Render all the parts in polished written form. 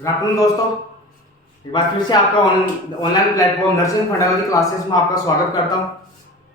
Good afternoon दोस्तों, एक बार फिर से आपका online platform nursing fundamental classes में आपका स्वागत करता हूं।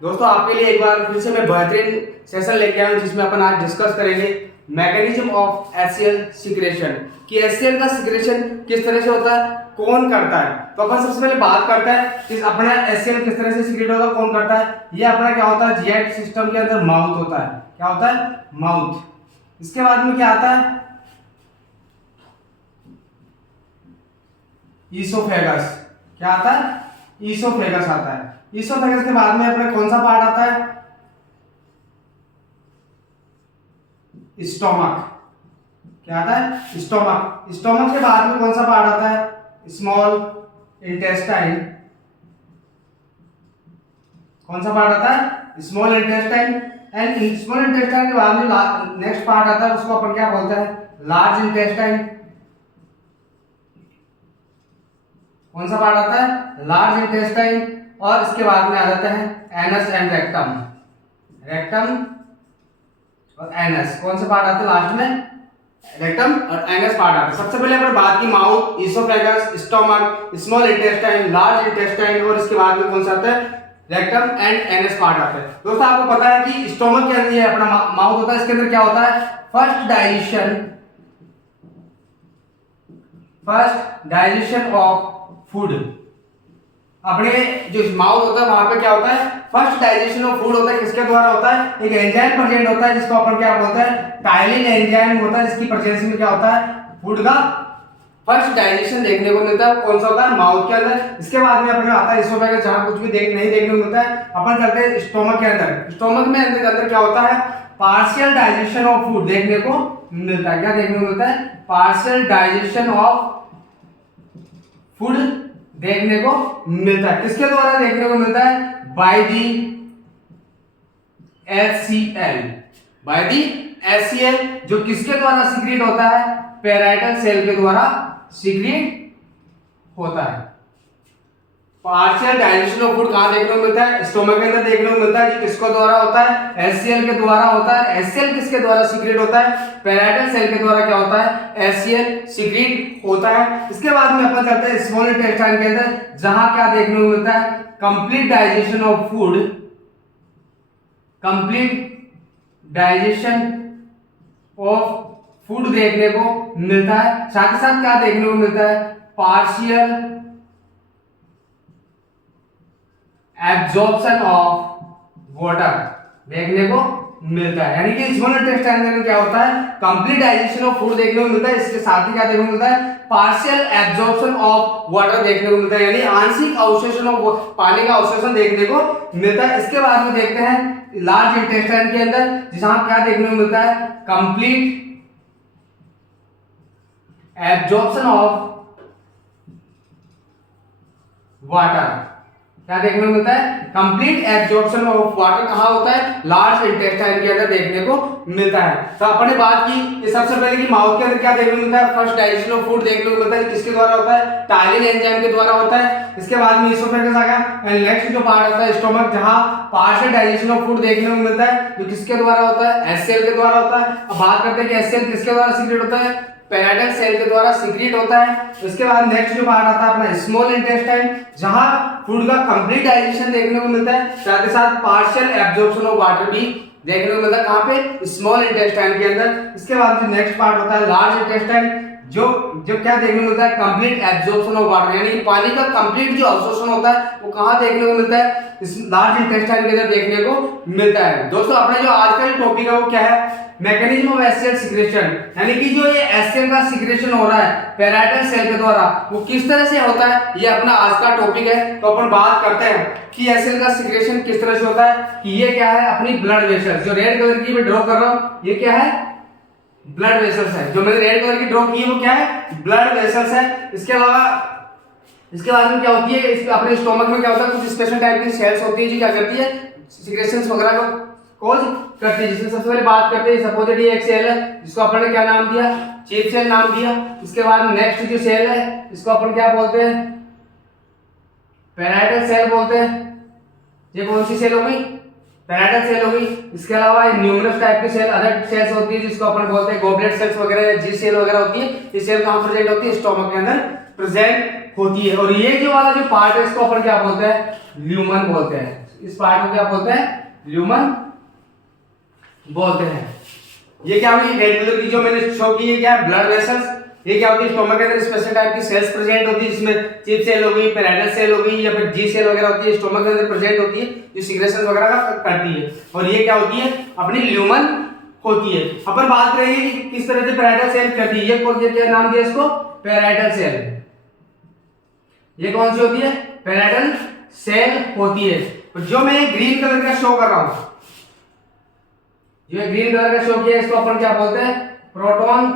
दोस्तों, आपके लिए एक बार फिर से मैं बेहतरीन सेशन लेके आया हूं जिसमें अपन आज डिस्कस करेंगे मैकेनिज्म ऑफ एचसीएल सिक्रेशन कि एचसीएल का सिक्रेशन किस तरह से होता है, कौन करता है। तो अपन सबसे पहले बात करते हैं कि अपना एचसीएल किस तरह से सिक्रेट होता है, कौन करता है। ये अपना क्या होता है, जीआई सिस्टम के अंदर माउथ होता है। क्या होता है? माउथ। इसके बाद में क्या आता है, ईसोफेगस। क्या आता है? ईसोफेगस आता है। ईसोफेगस के बाद में अपने कौन सा पार्ट आता है? स्टोमक। क्या आता है? स्टोमक। स्टोमक के बाद में कौन सा पार्ट आता है? Small intestine. कौन सा पार्ट आता है? Small intestine. And small intestine के बाद में नेक्स्ट पार्ट आता है, उसको अपन क्या बोलते हैं? Large intestine. कौन सा पार्ट आता है? Large intestine. और इसके बाद में आ जाता है एनस एंड रेक्टम। रेक्टम और एनस। कौन सा पार्ट आता है लास्ट में? रेक्टम और एनस पार्ट आता है। सबसे पहले अपन बात की mouth, oesophagus, stomach, small intestine, large intestine और इसके बाद में कौन सा आता है? रेक्टम एंड एनस पार्ट आता है। दोस्तों, आपको पता है कि स्टोमक के अंदर ये अपना माउथ होता है, इसके अंदर क्या होता है? First digestion of food. अपने जो माउथ होता है वहां पे क्या होता है? फर्स्ट डाइजेशन ऑफ फूड होता है। किसके द्वारा होता है? एक एंजाइम प्रेजेंट होता है जिसको अपन क्या बोलते हैं? टाइलिन एंजाइम होता है, जिसकी प्रेजेंस में क्या होता है? फूड का फर्स्ट डाइजेशन देखने को मिलता है। कौन सा होता है? माउथ के अंदर। इसके बाद में अपने आता है इसोफेगस, जहां कुछ भी नहीं देखने को मिलता है। अपन करते हैं स्टोमक के अंदर। स्टोमक में अंदर क्या होता है? पार्शियल डाइजेशन ऑफ फूड देखने को मिलता है। क्या देखने को मिलता है? पार्शियल डाइजेशन ऑफ फूड देखने को मिलता है। किसके द्वारा देखने को मिलता है? By the HCL. By the HCL जो किसके द्वारा सीक्रेट होता है? पैराइटल सेल के द्वारा सीक्रेट होता है। पार्शियल डाइजेशन ऑफ फूड कहां देखने को मिलता है? स्टोमक के अंदर देखने को मिलता है। जो किसके द्वारा होता है? एचसीएल के द्वारा होता है। एचसीएल किसके द्वारा सीक्रेट होता है? पैराइटल सेल के द्वारा क्या होता है? एचसीएल सीक्रेट होता है। इसके बाद में अपन चलते हैं स्मॉल इंटेस्टाइन के अंदर, जहां क्या देखने को मिलता है? Complete digestion of food. Complete digestion of food देखने को मिलता है। साथ ही साथ क्या देखने को मिलता है? पार्शियल एब्जॉर्प्शन ऑफ वाटर देखने को मिलता है। यानी कि स्मॉल इंटेस्टाइन में क्या होता है? कंप्लीट डाइजेशन ऑफ फूड देखने को मिलता है। इसके साथ ही क्या देखने को मिलता है? पार्शियल एब्जॉर्प्शन ऑफ वाटर देखने को मिलता है, यानी आंशिक अवशोषण ऑफ पानी का अवशोषण देखने को मिलता है। इसके बाद में देखते हैं लार्ज इंटेस्टाइन के अंदर, जहां क्या देखने को मिलता है? Complete absorption of water. क्या देखने को मिलता है? कंप्लीट एब्जॉर्प्शन ऑफ वाटर कहां होता है? लार्ज इंटेस्टाइन के अंदर देखने को मिलता है। तो अपन ने बात की कि सबसे पहले कि माउथ के अंदर क्या देखने को मिलता है? फर्स्ट डाइजेशन ऑफ फूड देखने को मिलता है। किसके द्वारा होता है? टाइलिन एंजाइम के द्वारा होता है। इसके बाद में ईसोफेगस आ गया। एंड नेक्स्ट जो पार्ट होता है स्टोमक, जहां पार्शियल डाइजेशन ऑफ फूड देखने को मिलता है, जो किसके द्वारा होता है? एचसीएल के द्वारा होता है। अब बात करते हैं कि एचसीएल किसके द्वारा सीक्रेट होता है? पैराइटल सेल के द्वारा सीक्रेट होता है। इसके बाद नेक्स्ट जो पार्ट आता है अपना स्मॉल इंटेस्टाइन, जहां फूड का कंप्लीट डाइजेशन देखने को मिलता है, साथ ही साथ पार्शियल एब्जॉर्प्शन ऑफ वाटर भी देखने को मिलता है। कहां पे? स्मॉल इंटेस्टाइन के अंदर। इसके बाद जो नेक्स्ट पार्ट होता है लार्ज इंटेस्टाइन, जो क्या देखने को मिलता है? कंप्लीट एब्जॉर्प्शन ऑफ वाटर, यानी कि पानी का कंप्लीट जो अवशोषण होता है वो कहां देखने को मिलता है? इस लार्ज इंटेस्टाइन के अंदर देखने को मिलता है। दोस्तों, अपने जो आज का जो टॉपिक है वो क्या है? मैकेनिज्म ऑफ एचसीएल सिक्रेशन, यानी कि जो ये एचसीएल का सिक्रेशन हो रहा है पैराइटल सेल के द्वारा, वो किस तरह से होता है, ये अपना आज का टॉपिक है। तो अपन बात करते हैं कि एचसीएल का सिक्रेशन किस तरह से होता है। कि ये क्या है? अपनी ब्लड वेसल्स, जो रेड कलर की मैं ड्रॉ कर रहा हूं, ये क्या है? ब्लड वेसल्स है। जो मैंने रेड कलर की ड्रॉ की है वो क्या है? ब्लड वेसल्स है। इसके अलावा इसके बाद में क्या होती है? इसके अपने स्टोमक में क्या होता है? कुछ स्पेशल टाइप की सेल्स होती है जो क्या करती है? सिक्रेशंस वगैरह को कॉज करती है। जिसमें सबसे पहले बात करते हैं, सपोज ये एक सेल है जिसको अपन ने क्या नाम दिया? चीफ सेल नाम दिया। इसके बाद नेक्स्ट जो सेल है इसको अपन क्या बोलते हैं? पैराइटल सेल बोलते हैं। ये कौन सी सेल हो गई? पैराइटल सेल होगी। इसके अलावा न्यूमरस टाइप की सेल, अदर सेल्स होती है जिसको अपन बोलते हैं गॉबलेट सेल्स वगैरह या जी सेल वगैरह होती है। ये सेल कहाँ प्रेजेंट होती है? स्टोमक के अंदर प्रेजेंट होती है। और ये जो वाला जो पार्ट है इसको अपन क्या बोलते हैं? ल्यूमन बोलते हैं। इस पार्ट को क्या बोलते हैं? ल्यूमन बोलते हैं। ये क्या हुई? रेड कलर की जो मैंने शो की है क्या है? Blood vessels. ये क्या होती है? स्टोमक के अंदर स्पेशल टाइप की सेल्स प्रेजेंट होती है जिसमें चिप सेल हो गई, पैराइटल सेल हो गई या फिर जी सेल वगैरह होती है, स्टोमक के अंदर प्रेजेंट होती है जो सीक्रेशन वगैरह का करती है। और ये क्या होती है? अपनी ल्यूमन होती है। अपन बात करेंगे कि किस तरह से पैराइटल सेल करती है। ये क्या नाम दिया इसको? Parietal cell. ये कौन सी होती है? पैराइटल सेल होती है। जो मैं ग्रीन कलर का शो कर रहा हूं, जो ग्रीन कलर का शो किया इसको अपन क्या बोलते हैं? प्रोटॉन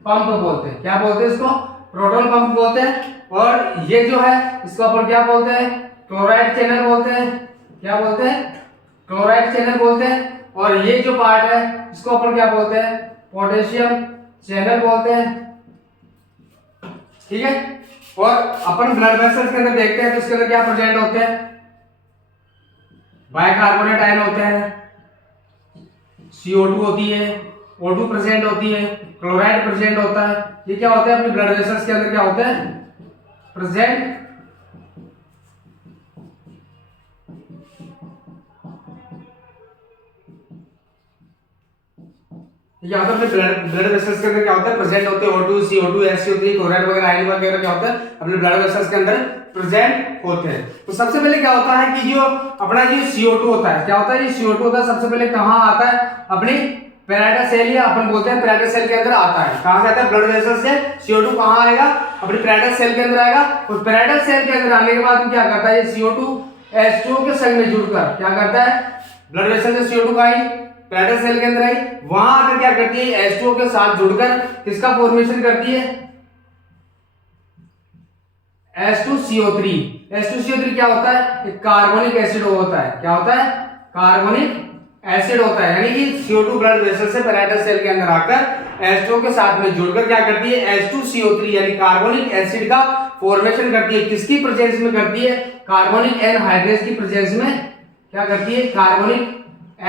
पंप बोलते हैं। क्या बोलते हैं इसको? प्रोटॉन पंप बोलते हैं। और ये जो है इसको अपन क्या बोलते हैं? क्लोराइड चैनल बोलते हैं। क्या बोलते हैं? क्लोराइड चैनल बोलते हैं। और ये जो पार्ट है इसको अपन क्या बोलते हैं? पोटेशियम चैनल बोलते हैं। ठीक है। और अपन ब्लड वेसल्स के अंदर देखते हैं तो इसके अंदर क्या प्रेजेंट होते हैं? बाइकार्बोनेट आयन होते हैं, CO2 होती है, O2 प्रेजेंट होती है, क्लोराइड प्रेजेंट होता है। ये क्या होता है? अपने ब्लड वेसल्स के अंदर क्या होता है? प्रेजेंट। ये होता है ब्लड वेसल्स के अंदर क्या होता है? प्रेजेंट होते हैं O2, CO2, SO3, क्लोराइड वगैरह आयन वगैरह क्या होता है? अपने ब्लड वेसल्स के अंदर प्रेजेंट होते हैं। तो सबसे पहले क्या होता है कि जो अपना जो CO2 होता है, क्या होता है? ये CO2 होता है सबसे पहले कहां आता है? अपनी पैराइटल सेल या अपन बोलते हैं पैराइटल सेल के अंदर आता है। कहां से आता है? ब्लड वेसल से CO2 कहां आएगा? अपनी पैराइटल सेल के अंदर आएगा। और पैराइटल सेल के अंदर आने के बाद क्या करता है? ये CO2 H2O के संग में जुड़कर क्या करता है? ब्लड वेसल से CO2 का आई, पैराइटल सेल के अंदर आई, वहां आकर क्या करती है? H2O के साथ जुड़कर किसका फॉर्मेशन करती है? H2CO3। H2CO3 क्या होता है? एक कार्बोनिक एसिड होता है। क्या होता है? कार्बोनिक एसिड होता है। यानी कि CO2 ब्लड वेसल से पैराइटल सेल के अंदर आकर H2O के साथ में जुड़कर क्या करती है? H2CO3 यानी कार्बोनिक एसिड का फॉर्मेशन करती है। किसकी प्रेजेंस में करती है? कार्बोनिक एनहाइड्रेज की प्रेजेंस में क्या करती है? कार्बोनिक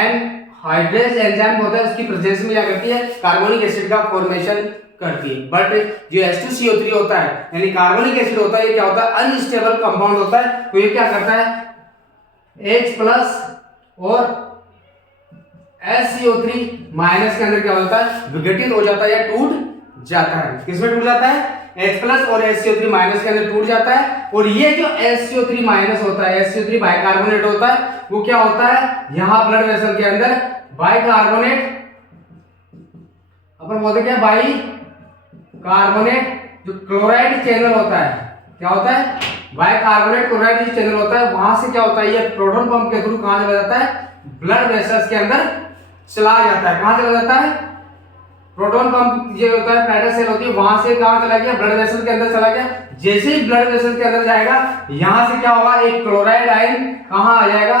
एनहाइड्रेज एंजाइम होता है उसकी प्रेजेंस में क्या करती है? कार्बोनिक एसिड का फॉर्मेशन करती है। बट जो H2CO3 होता है यानी कार्बोनिक एसिड होता है, ये क्या होता है? अनस्टेबल कंपाउंड होता है। तो ये क्या करता है? H+ और SCO3 माइनस के अंदर क्या होता है? विघटित हो जाता है या टूट जाता है। किसमें टूट जाता है? H+ और SCO3 माइनस के अंदर टूट जाता है। और ये जो SCO3 माइनस होता है, SCO3 बाइकार्बोनेट होता है, वो क्या होता है? यहां ब्लड वेसल के अंदर बाइकार्बोनेट, अपन बोलते क्या? बाइकार्बोनेट जो क्लोराइड चैनल होता है, क्या होता है? बाइकार्बोनेट क्लोराइड जो चैनल होता है, वहां से क्या होता है? ये प्रोटॉन पंप के थ्रू कहां चला जाता है? ब्लड वेसल्स के अंदर चला जाता है। कहां चला जाता है? प्रोटॉन पंप जो होता है पैराइटल सेल होती है, वहां से कहां चला गया? ब्लड वेसल के अंदर चला गया। जैसे ही ब्लड वेसल के अंदर जाएगा, यहां से क्या होगा? एक क्लोराइड आयन कहां आ जाएगा?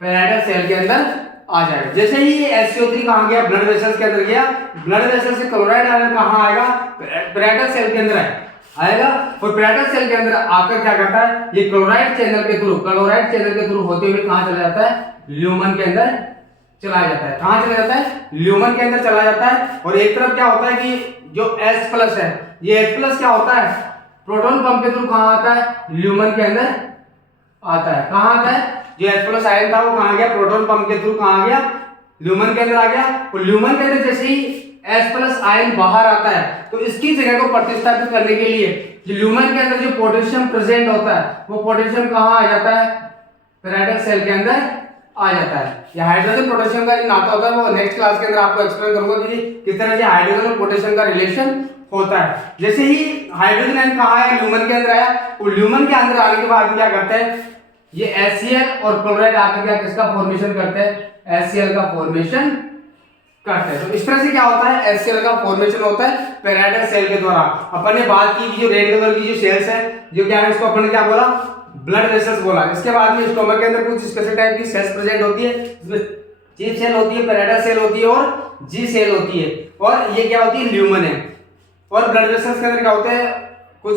पैराइटल सेल के अंदर आ जाएगा। जैसे ही SO3 कहां गया? ब्लड वेसल्स के अंदर गया। ब्लड वेसल से क्लोराइड आयन कहां आएगा? पैराइटल सेल के अंदर आएगा। और पैराइटल सेल के अंदर आकर क्या करता है? ये क्लोराइड चैनल के थ्रू होते हुए कहां चला जाता है? ल्यूमन के अंदर चला जाता है। कहां चला जाता है? ल्यूमन के अंदर चला जाता है। और एक तरफ क्या होता है कि जो H+ है, ये H+ क्या होता है? प्रोटॉन पंप के थ्रू कहां आता है? ल्यूमन के अंदर आता है। कहां आता है? जो H+ आयन था वो कहां गया? प्रोटॉन पंप के थ्रू कहां गया? ल्यूमन के अंदर आ गया। और ल्यूमन के अंदर जैसे ही H+ आयन बाहर आता है तो इसकी जगह को प्रतिस्थापित करने के लिए जो ल्यूमन के अंदर जो पोटेशियम प्रेजेंट होता है, वो पोटेशियम कहां आ जाता है? पैराइटल सेल के अंदर आ जाता है। ये हाइड्रोजन पोटेशियम का जो नाता होता है वो नेक्स्ट क्लास के अंदर आपको एक्सप्लेन करूंगा कि किस तरह से हाइड्रोजन और पोटेशियम का रिलेशन होता है। जैसे ही हाइड्रोजन आयन कहां है? ल्यूमन के अंदर आया। और ल्यूमन के अंदर आने के बाद क्या करते हैं? ये HCl और क्लोराइड आकर क्या किसका फॉर्मेशन करते हैं? HCl का फॉर्मेशन करते हैं। तो इस तरह से क्या होता है? HCl का फॉर्मेशन होता है पैराइटल सेल के द्वारा। अपन ने बात की कि जो रेड कलर की जो सेल्स है, जो क्या है, इसको अपन ने क्या बोला? ब्लड वेसल्स बोला। इसके बाद में स्टोमक के अंदर कुछ स्पेशल टाइप की सेल्स प्रेजेंट होती है, जिसमें चिप सेल होती है, पैराइटल सेल होती है और जी सेल होती है। और ये क्या होती है? ल्यूमन है। और ब्लड वेसल्स के अंदर क्या होते हैं? कुछ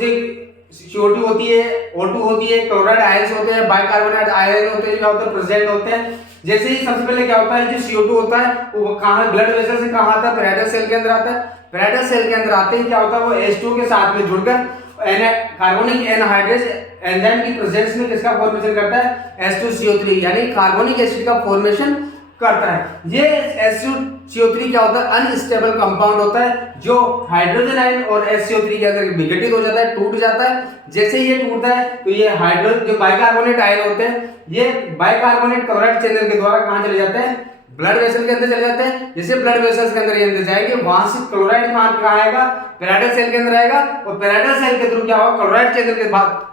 CO2 होती है, O2 होती है, क्लोराइड आयंस होते हैं, बाइकार्बोनेट आयन होते हैं, क्या होते हैं प्रेजेंट होते हैं। जैसे ही सबसे पहले क्या होता है, जो CO2 होता है वो कहाँ ब्लड वेसल से कहाँ आता है, पैराइटल सेल के अंदर आता है। पैराइटल सेल के अंदर आते ही क्या होता है, वो H2 के साथ में जुड़कर कार्बोनिक एनहाइड्रेज एंजाइम की प्रेजेंस में किसका फॉर्मेशन करता है, H2CO3 यानी कार्बोनिक एसिड का फॉर्मेशन करता है। ये H2CO3 क्या होता है, अनस्टेबल कंपाउंड होता है जो हाइड्रोजन आयन और HCO3 के अंदर विघटित हो जाता है, टूट जाता है। जैसे ये टूटता है तो ये हाइड्रोजन जो बाइकार्बोनेट आयन होते हैं, ये बाइकार्बोनेट क्लोराइड चैनल के द्वारा कहां चले जाते हैं, ब्लड वेसल के अंदर चले जाते हैं। जैसे ब्लड वेसल्स के अंदर ये अंदर जाएंगे, वहां से क्लोराइड कहां आएगा, पैराइटल सेल के अंदर आएगा, और पैराइटल सेल के थ्रू क्या होगा, क्लोराइड चैनल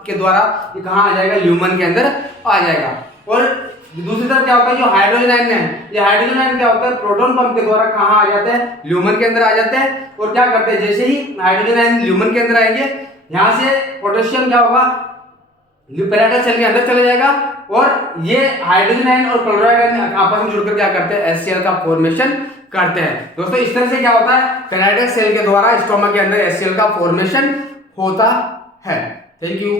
के द्वारा ये कहां आ जाएगा, ल्यूमन के अंदर आ जाएगा। और दूसरी तरफ क्या होता है, जो हाइड्रोजन आयन है, ये हाइड्रोजन आयन क्या होता है, प्रोटॉन पंप के द्वारा कहां आ जाते हैं, ल्यूमन के अंदर आ जाते हैं। और क्या करते हैं, जैसे ही हाइड्रोजन आयन ल्यूमन के अंदर आएंगे, यहां से पोटेशियम क्या होगा, पैराइटल सेल के अंदर चले जाएगा, और ये हाइड्रोजन आयन और क्लोराइड आयन आपस में जुड़कर क्या करते हैं, HCl का फॉर्मेशन करते हैं। दोस्तों इस तरह से क्या होता है, पैराइटल सेल के द्वारा स्टोमक के अंदर HCl का फॉर्मेशन होता है। Thank you.